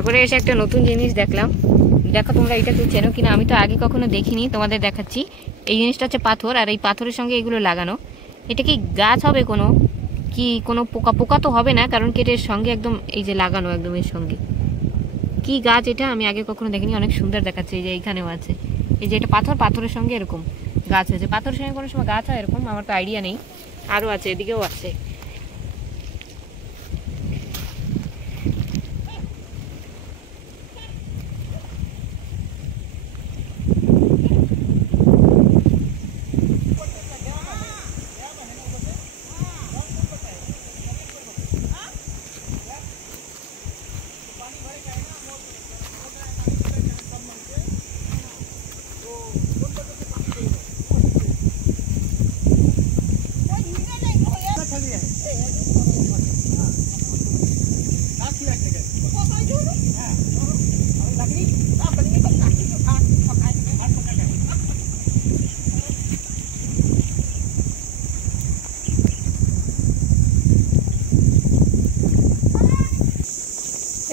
সাগরে এসে একটা নতুন জিনিস দেখলাম। দেখো তোমরা এটা কেউ চেনো কিনা, আমি তো আগে কখনো দেখিনি, তোমাদের দেখাচ্ছি। এই জিনিসটা হচ্ছে পাথর, আর এই পাথরের সঙ্গে এগুলো লাগানো। এটা কি গাছ হবে কোনো, কি কোনো পোকা? পোকা তো হবে না, কারণ কি এর সঙ্গে একদম এই যে লাগানো, একদম এর সঙ্গে। কি গাছ এটা আমি আগে কখনো দেখিনি, অনেক সুন্দর দেখাচ্ছে। এই যে এইখানেও আছে, এই যে এটা পাথর, পাথরের সঙ্গে এরকম গাছ হয়েছে। পাথরের সঙ্গে কোনো সময় গাছ হয় এরকম, আমার তো আইডিয়া নেই। আরও আছে, এদিকেও আছে।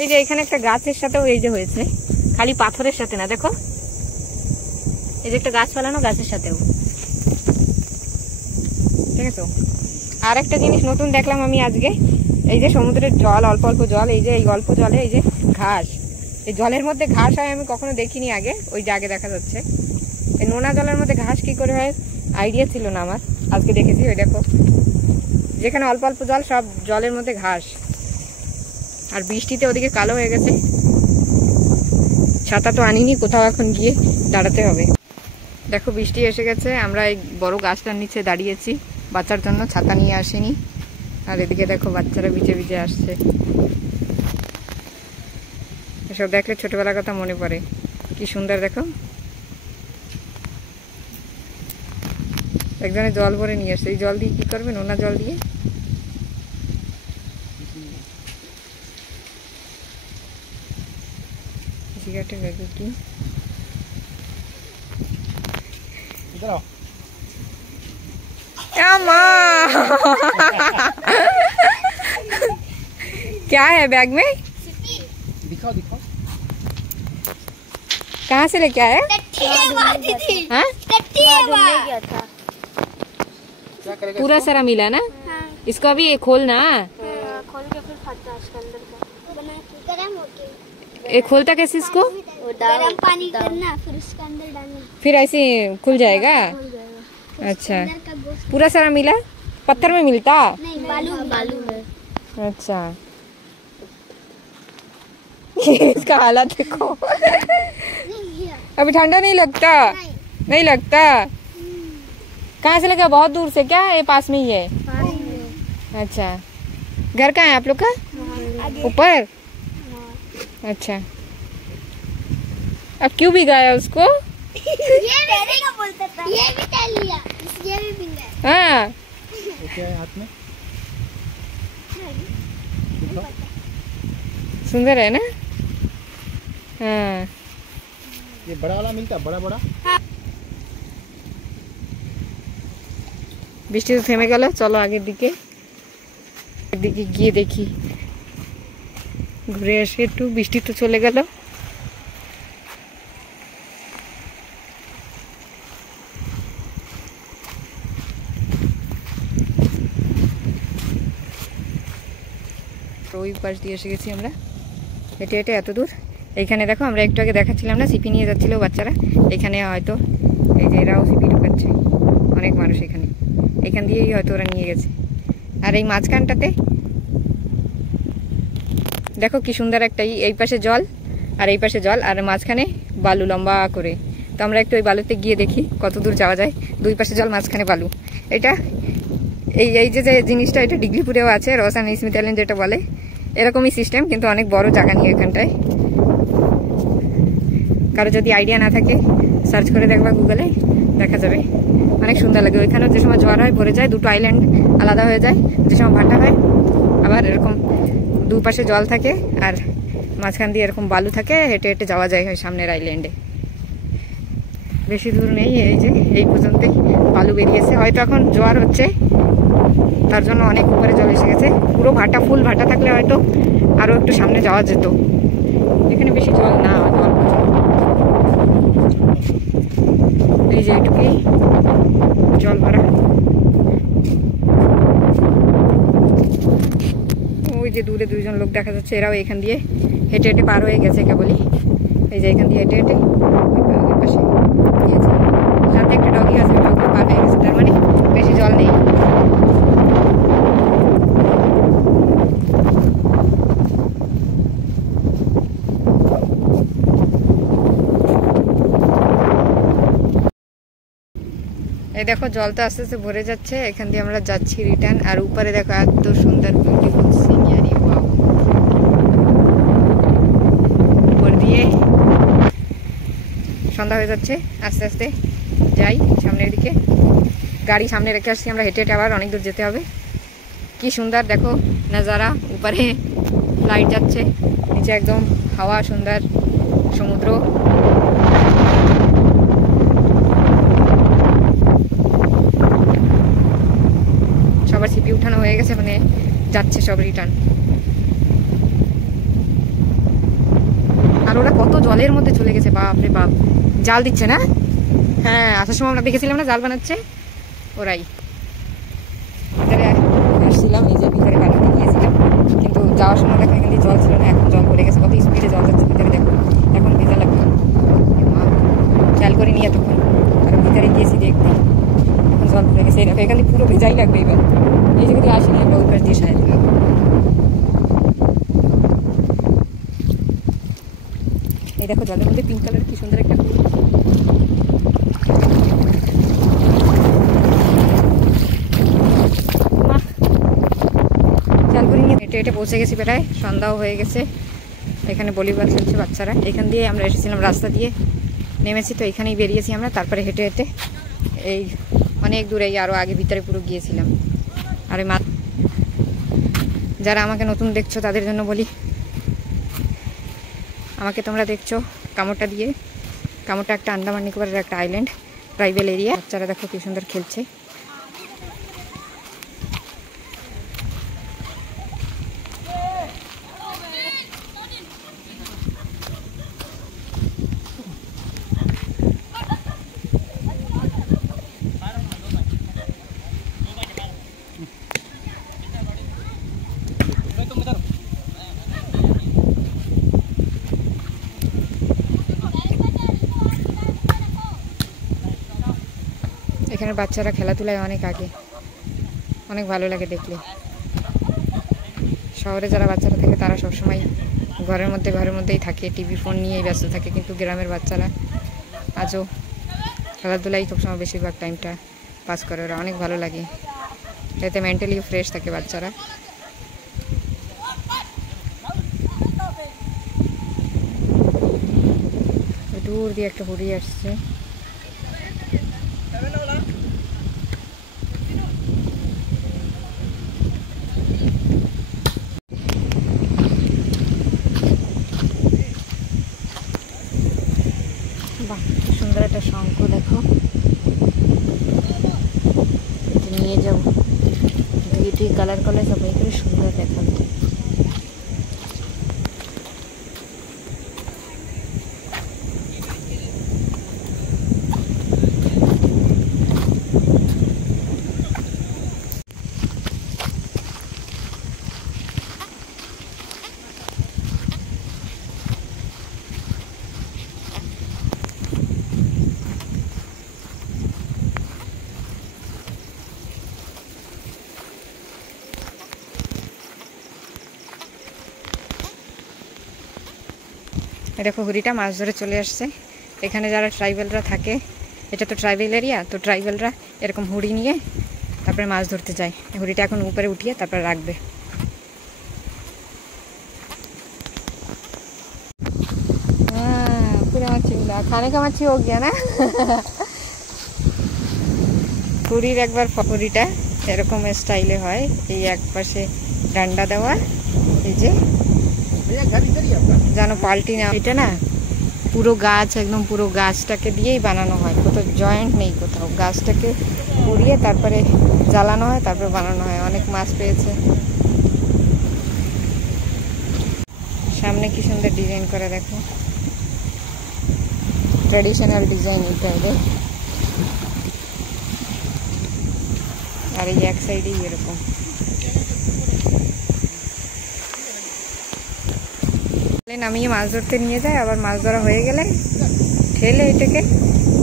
এই যে এখানে একটা গাছের সাথেও এই যে হয়েছে, খালি পাথরের সাথে না, দেখো এই যে একটা গাছ ফেলানো গাছের সাথেও, ঠিক আছে। আর একটা জিনিস নতুন দেখলাম আমি আজকে, এই যে সমুদ্রের জল, অল্প অল্প জল, এই যে এই অল্প জলে এই যে ঘাস, এই জলের মধ্যে ঘাস হয় আমি কখনো দেখিনি আগে, ওই যে আগে দেখা যাচ্ছে। এই নোনা জলের মধ্যে ঘাস কি করে হয় আইডিয়া ছিল না আমার, আজকে দেখেছি। ওই দেখো যেখানে অল্প অল্প জল, সব জলের মধ্যে ঘাস। আর বৃষ্টিতে ওদিকে কালো হয়ে গেছে, ছাতা তো আনিনি, কোথাও এখন গিয়ে দাঁড়াতে হবে। দেখো বৃষ্টি এসে গেছে, আমরা এই বড় গাছটার নিচে দাঁড়িয়েছি বাচ্চার জন্য, ছাতা নিয়ে আসিনি। আর এদিকে দেখো বাচ্চারা ভিজে ভিজে আসছে। এসব দেখলে ছোটবেলার কথা মনে পড়ে, কি সুন্দর দেখো। একজনে জল ভরে নিয়ে আসছে, এই জল দিয়ে কি করবে, নোনা জল দিয়ে। সিগারেটের ব্যাগে কি क्या है बैग में? दिखाओ दिखाओ। कहाँ से लेके आए? पूरा सारा मिला ना? हाँ। इसको अभी खोलना, खोल के फिर फटता है इसके अंदर का, गरम होके। ये खोलता कैसे इसको? गरम पानी करना, फिर इसके अंदर डालना, फिर ऐसे खुल जाएगा। अच्छा, पूरा सारा मिला? पत्थर में मिलता? नहीं, बालू बालू में। अच्छा इसका हालत देखो। अभी ठंडा नहीं लगता? नहीं लगता। कहाँ से लगा? बहुत दूर से क्या? ये पास में ही है? अच्छा, घर कहाँ है आप लोग का? ऊपर। अच्छा, अब क्यों भिगाया उसको? ये का बोलता था, ये भी डाल लिया, ये भी भिगा। हाँ, क्या है हाथ में? सुंदर है ना? हाँ, ये बड़ा वाला मिलता, बड़ा बड़ा। বৃষ্টি তো থেমে গেল, চলো আগের দিকে গিয়ে দেখি, ঘুরে আসি একটু। বৃষ্টি তো চলে গেল। ওই পাশ দিয়ে এসে গেছি আমরা, হেঁটে হেঁটে এত দূর। এইখানে দেখো আমরা একটু আগে দেখাচ্ছিলাম না, সিপি নিয়ে যাচ্ছিল বাচ্চারা। এখানে হয়তো এই যে এরাও সিপি ঢুকাচ্ছে, অনেক মানুষ এখানে, এখান দিয়েই হয়তো ওরা নিয়ে গেছে। আর এই মাঝখানটাতে দেখো কি সুন্দর একটা, এই পাশে জল আর এই পাশে জল, আর মাঝখানে বালু লম্বা করে। তো আমরা একটু ওই বালুতে গিয়ে দেখি কত দূর যাওয়া যায়। দুই পাশে জল, মাঝখানে বালু। এটা এই যে জিনিসটা, এটা ডিগলিপুরেও আছে, রোসান স্মিথ আইল্যান্ড যেটা বলে, এরকমই সিস্টেম, কিন্তু অনেক বড় জায়গা নিয়ে এখানটায়। কারো যদি আইডিয়া না থাকে সার্চ করে দেখবা গুগলে, দেখা যাবে। অনেক সুন্দর লাগে। ওইখানেও যে সময় ঝড় হয় ভরে যায়, দুটো আইল্যান্ড আলাদা হয়ে যায়, যে সময় ভাটা হয়। আবার এরকম দুপাশে জল থাকে আর মাঝখান দিয়ে এরকম বালু থাকে, হেঁটে হেঁটে যাওয়া যায় হয় সামনের আইল্যান্ডে। বেশি দূর নেই, এই যে এই পর্যন্তই বালু বেরিয়েছে। হয়তো এখন জোয়ার হচ্ছে, তার জন্য অনেক উপরে জল এসে গেছে। পুরো ভাটা, ফুল ভাটা থাকলে হয়তো আরও একটু সামনে যাওয়া যেত, এখানে বেশি জল না, জল এই যে এইটুকুই জল ভরা। ওই যে দূরে দুইজন লোক দেখা যাচ্ছে, এরাও এখান দিয়ে হেঁটে হেঁটে পার হয়ে গেছে কেবলই। এই যে এখান দিয়ে হেঁটে হেঁটে ওই পাশে গিয়েছে। সাথে একটা ডগি আছে, ডগি পার হয়ে গেছে, তার মানে বেশি জল নেই। এই দেখো জল তো আস্তে আস্তে ভরে যাচ্ছে, এখান দিয়ে আমরা যাচ্ছি রিটার্ন। আর উপরে দেখো এত সুন্দর বিউটিফুল সিনারি, ওয়াও। উপর দিয়ে সন্ধ্যা হয়ে যাচ্ছে, আস্তে আস্তে যাই সামনের দিকে। গাড়ি সামনে রেখে আসছি আমরা, হেঁটে হেঁটে আবার অনেক দূর যেতে হবে। কি সুন্দর দেখো নাজারা, উপরে লাইট যাচ্ছে, নিচে একদম হাওয়া, সুন্দর সমুদ্র। সবার সিপি উঠানো হয়ে গেছে, মানে যাচ্ছে সব রিটার্ন। আর ওরা কত জলের মধ্যে চলে গেছে, বাপরে বাপ। জাল দিচ্ছে না? হ্যাঁ, আসার সময় আমরা দেখেছিলাম না জাল বানাচ্ছে ওরাই। আসছিলাম এই যে ভিতরে বানাতে গিয়েছিলাম, কিন্তু যাওয়ার সময় দেখো এখান দিয়ে জল ছিল না, এখন জল পড়ে গেছে। কত স্পিডে জল যাচ্ছে ভিতরে, দেখো এখন ভেজা লাগবে। খেয়াল করিনি এতক্ষণ, আর ভিতরে গিয়েছি দেখতে, এখন জল পড়ে গেছে। এই দেখো এখান দিয়ে পুরো ভেজাই লাগবে এবার। এই জায়গাতে আসেনি আমরা, ওই পাশ দিয়ে সাহায্য। এই দেখো জলের মধ্যে পিঙ্ক কালার, কি সুন্দর একটা ফুল। খেয়াল করিনি। হেঁটে হেঁটে পৌঁছে গেছি, প্রায় সন্ধ্যাও হয়ে গেছে। এখানে ভলিবল খেলছে বাচ্চারা। এখান দিয়ে আমরা এসেছিলাম, রাস্তা দিয়ে নেমেছি, তো এখানেই বেরিয়েছি আমরা। তারপরে হেঁটে হেঁটে এই অনেক দূরে, আরও আগে ভিতরে পুরো গিয়েছিলাম। আর যারা আমাকে নতুন দেখছো তাদের জন্য বলি, আমাকে তোমরা দেখছো কামরটা দিয়ে। কামরটা একটা আন্দামান নিকোবরের একটা আইল্যান্ড, ট্রাইবেল এরিয়া। বাচ্চারা দেখো কি সুন্দর খেলছে। এখানে বাচ্চারা খেলাধুলায় অনেক আগে, অনেক ভালো লাগে দেখলে। শহরে যারা বাচ্চারা থাকে তারা সবসময় ঘরের মধ্যেই থাকে, টিভি ফোন নিয়েই ব্যস্ত থাকে। কিন্তু গ্রামের বাচ্চারা আজও খেলাধুলাই সবসময় বেশিরভাগ টাইমটা পাস করে। ওরা অনেক ভালো লাগে, এতে মেন্টালি ফ্রেশ থাকে বাচ্চারা। দূর দিয়ে একটা হুড়ি আসছে। বাহ, কি সুন্দর একটা শঙ্খ দেখো, নিয়ে যাবো। দুইটি কালার করলে সবাই করে সুন্দর দেখাবে। দেখো হুড়িটা মাছ ধরে চলে আসছে। এখানে যারা ট্রাইবেলরা থাকে, এটা তো ট্রাইবেল এরিয়া, তো ট্রাইবেলরা এরকম হুড়ি নিয়ে তারপরে মাছ ধরতে যায়। হুড়িটা এখন উপরে উঠিয়ে তারপরে রাখবে। पूरा मच्छी मिला, खाने का मच्छी हो गया ना। হুড়ির একবার হুড়িটা এরকম স্টাইলে হয়, এই এক পাশে ডান্ডা দেওয়া, এই যে জানো পাল্টি না, এটা না পুরো গাছ, একদম পুরো গাছটাকে দিয়েই বানানো হয়, কোথাও জয়েন্ট নেই কোথাও। গাছটাকে পুড়িয়ে তারপরে জ্বালানো হয়, তারপরে বানানো হয়। অনেক মাছ পেয়েছে। সামনে এখানে কি সুন্দর ডিজাইন করা দেখো, ট্র্যাডিশনাল ডিজাইন এটা হবে। আর এই এক সাইডেই এরকম। নামিয়ে মাছ ধরতে নিয়ে যায়, আবার মাছ ধরা হয়ে গেলে ঠেলে এটাকে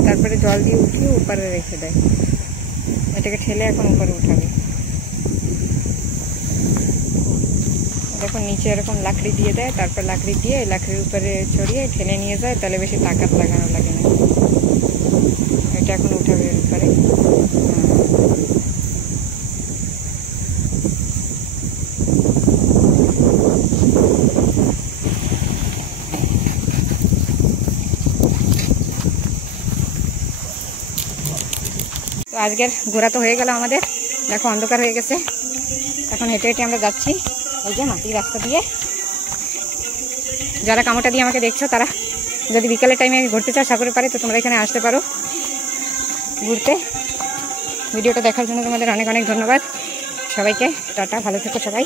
তারপরে জল দিয়ে উঠিয়ে উপরে রেখে দেয়। এটাকে ঠেলে এখন উপরে উঠাবে। দেখো নিচে এরকম লাকড়ি দিয়ে দেয়, তারপর লাকড়ি দিয়ে লাকড়ির উপরে ছড়িয়ে ঠেলে নিয়ে যায়, তাহলে বেশি তাকাত লাগানো লাগে না। এটা এখন উঠাবে এর উপরে। তো আজকের ঘোরা তো হয়ে গেল আমাদের। দেখো অন্ধকার হয়ে গেছে, এখন হেঁটে হেঁটে আমরা যাচ্ছি এই যে মাটির রাস্তা দিয়ে। যারা কামটা দিয়ে আমাকে দেখছো তারা যদি বিকালের টাইমে ঘুরতে চাও সাগরের পারে, তো তোমরা এখানে আসতে পারো ঘুরতে। ভিডিওটা দেখার জন্য তোমাদের অনেক অনেক ধন্যবাদ সবাইকে। টাটা, ভালো থেকো সবাই।